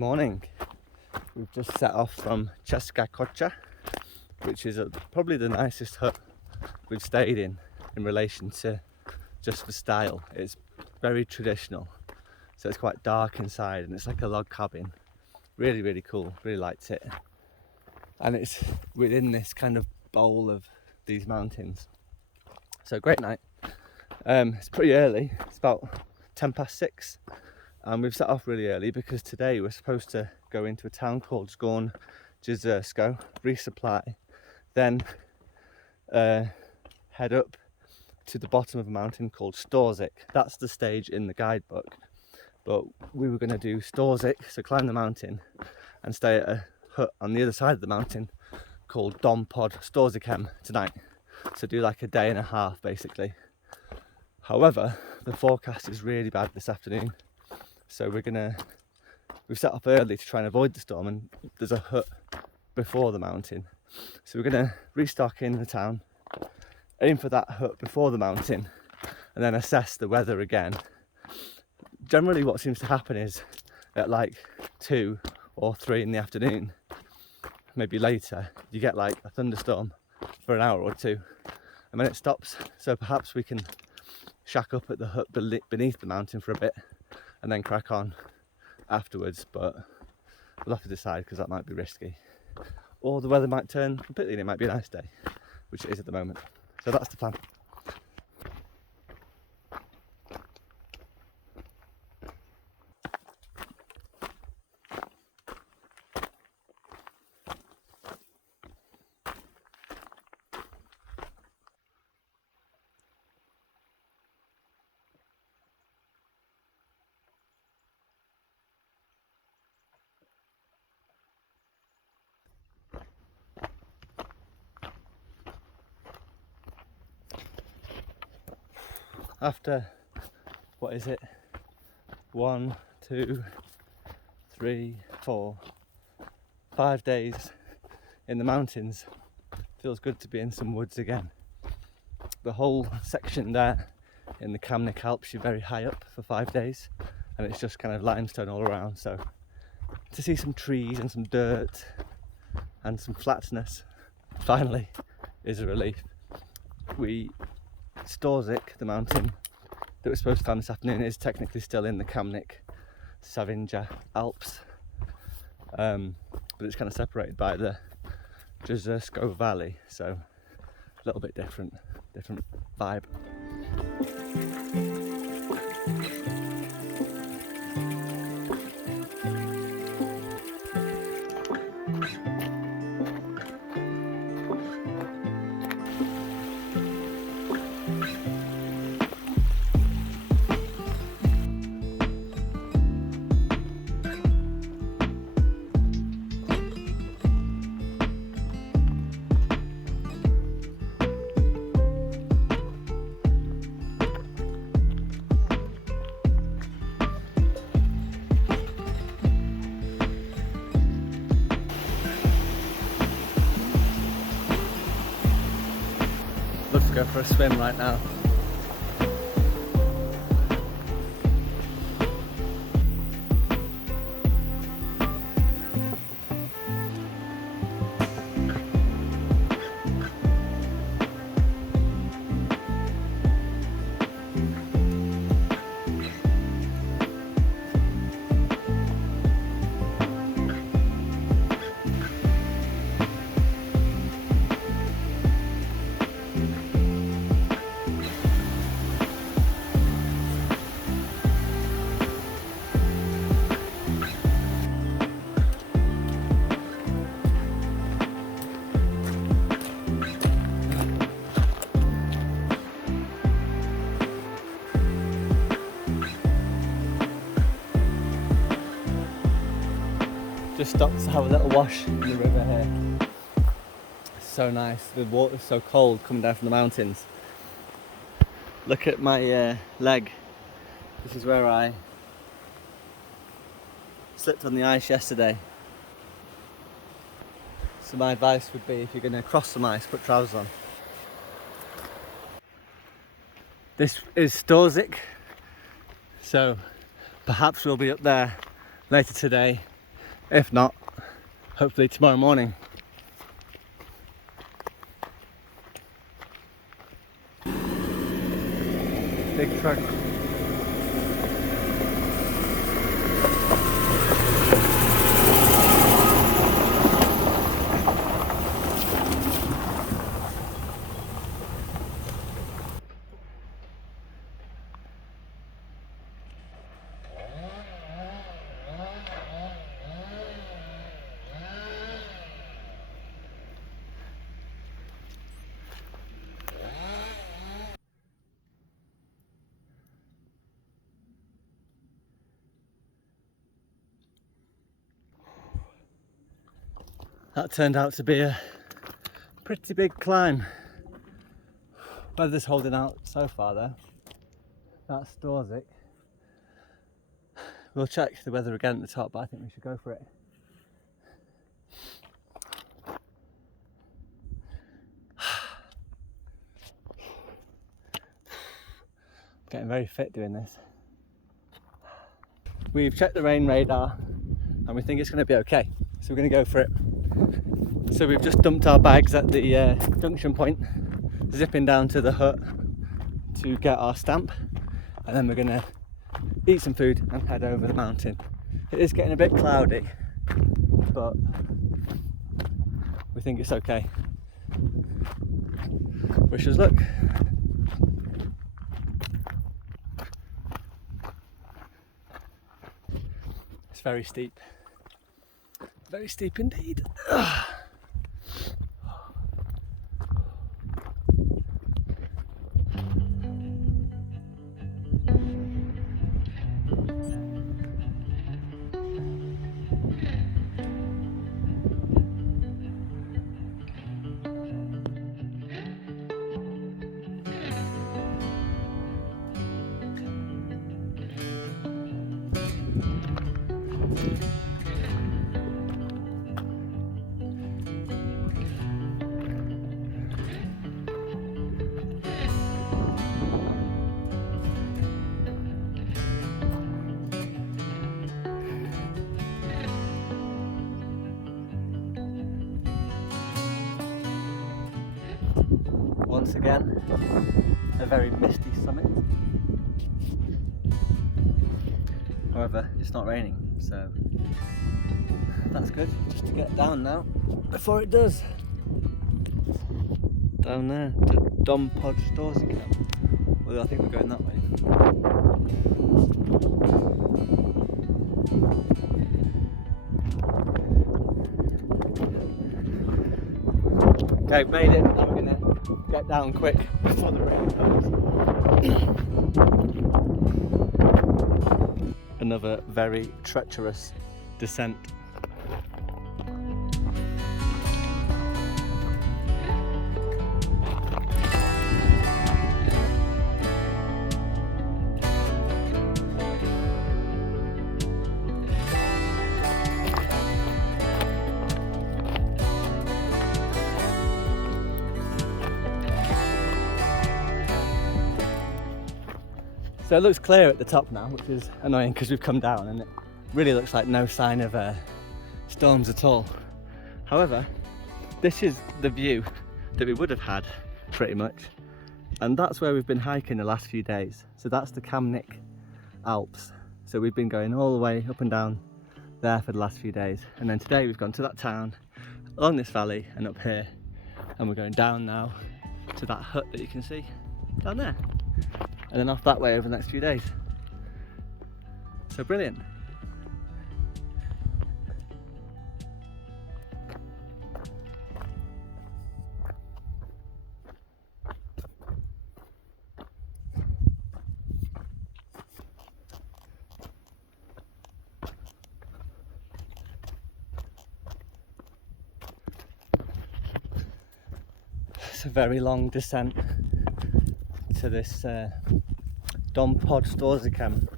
morning. We've just set off from Ceška Koča, which is probably the nicest hut we've stayed in relation to just for style. It's very traditional, so it's quite dark inside and it's like a log cabin. Really cool, really liked it. And it's within this kind of bowl of these mountains. So great night. It's pretty early, it's about 6:10, and we've set off really early because today we're supposed to go into a town called Ceška, resupply, then head up to the bottom of a mountain called Storžičem. That's the stage in the guidebook, but we were going to do Storžičem, so climb the mountain and stay at a hut on the other side of the mountain called Storžičem tonight. So do like a day and a half basically. However, the forecast is really bad this afternoon, so we've set off early to try and avoid the storm, and there's a hut before the mountain. So we're gonna restock in the town, aim for that hut before the mountain, and then assess the weather again. Generally what seems to happen is at like 2 or 3 in the afternoon, maybe later, you get like a thunderstorm for an hour or two and then it stops. So perhaps we can shack up at the hut beneath the mountain for a bit and then crack on afterwards, but we'll have to decide because that might be risky. Or the weather might turn completely and it might be a nice day, which it is at the moment. So that's the plan. After, what is it, 1, 2, 3, 4, 5 days in the mountains, feels good to be in some woods again. The whole section there in the Ravneh Alps, you're very high up for 5 days and it's just kind of limestone all around, so to see some trees and some dirt and some flatness finally is a relief. Storžičem, the mountain that we're supposed to climb this afternoon, is technically still in the Slovenian Alps, but it's kind of separated by the Češka valley, so a little bit different vibe. Let's go for a swim right now. Just stopped to have a little wash in the river here. It's so nice. The water's so cold coming down from the mountains. Look at my leg. This is where I slipped on the ice yesterday. So my advice would be, if you're going to cross some ice, put trousers on. This is Storžičem, so perhaps we'll be up there later today If not, hopefully tomorrow morning. Big truck. That turned out to be a pretty big climb. Weather's holding out so far though. That's Storžičem. We'll check the weather again at the top, but I think we should go for it. Getting very fit doing this. We've checked the rain radar and we think it's going to be okay, so we're going to go for it. So we've just dumped our bags at the junction point, zipping down to the hut to get our stamp, and then we're going to eat some food and head over the mountain. It is getting a bit cloudy, but we think it's okay. Wish us luck. It's very steep. Very steep indeed. Once again, a very misty summit. However, it's not raining, so that's good. Just to get down now before it does. Down there to Storžičem. Although I think we're going that way. Okay, made it. Now we're gonna get down quick before the rain comes. Another very treacherous descent. So it looks clear at the top now, which is annoying because we've come down and it really looks like no sign of storms at all. However, this is the view that we would have had pretty much, and that's where we've been hiking the last few days. So that's the Ravneh Alps. So we've been going all the way up and down there for the last few days, and then today we've gone to that town, along this valley and up here, and we're going down now to that hut that you can see down there, and then off that way over the next few days. So brilliant. It's a very long descent to this Storžičem,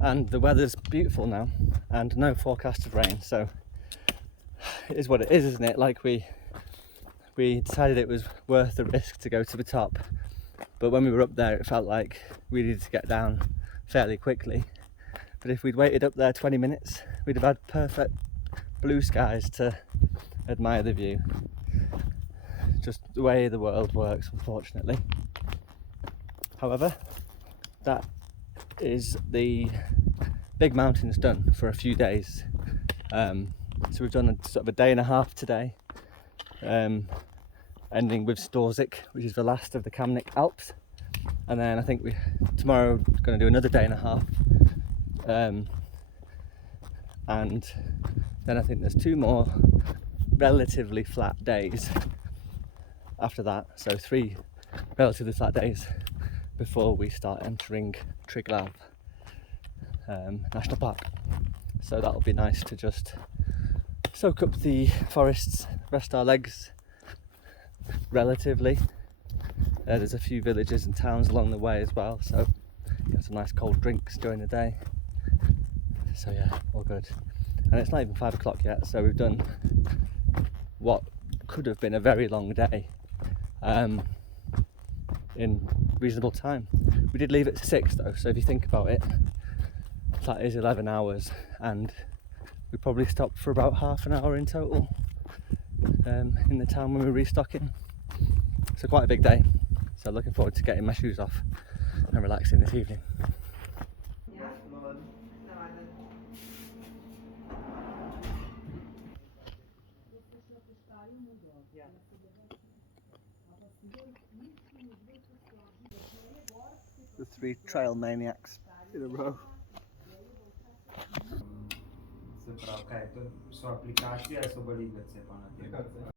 and the weather's beautiful now and no forecast of rain, so it is what it is, isn't it? Like we decided it was worth the risk to go to the top, but when we were up there it felt like we needed to get down fairly quickly But if we'd waited up there 20 minutes, we'd have had perfect blue skies to admire the view. Just the way the world works, unfortunately. However, that is the big mountains done for a few days. So we've done a sort of a day and a half today, ending with Storžičem, which is the last of the Kamnik Alps, and then I think tomorrow we're going to do another day and a half, and then I think there's 2 more relatively flat days after that, so 3 relatively flat days before we start entering Triglav National Park. So that'll be nice to just soak up the forests, rest our legs relatively. There's a few villages and towns along the way as well, so get some nice cold drinks during the day. So yeah, all good. And it's not even 5 o'clock yet, so we've done what could have been a very long day in reasonable time. We did leave at 6 though, so if you think about it, that is 11 hours, and we probably stopped for about half an hour in total in the town when we were restocking. So quite a big day. So looking forward to getting my shoes off and relaxing this evening. The 3 trail maniacs in a row. Se pravi, kaj, to so aplikacije, so baligace pa na tem.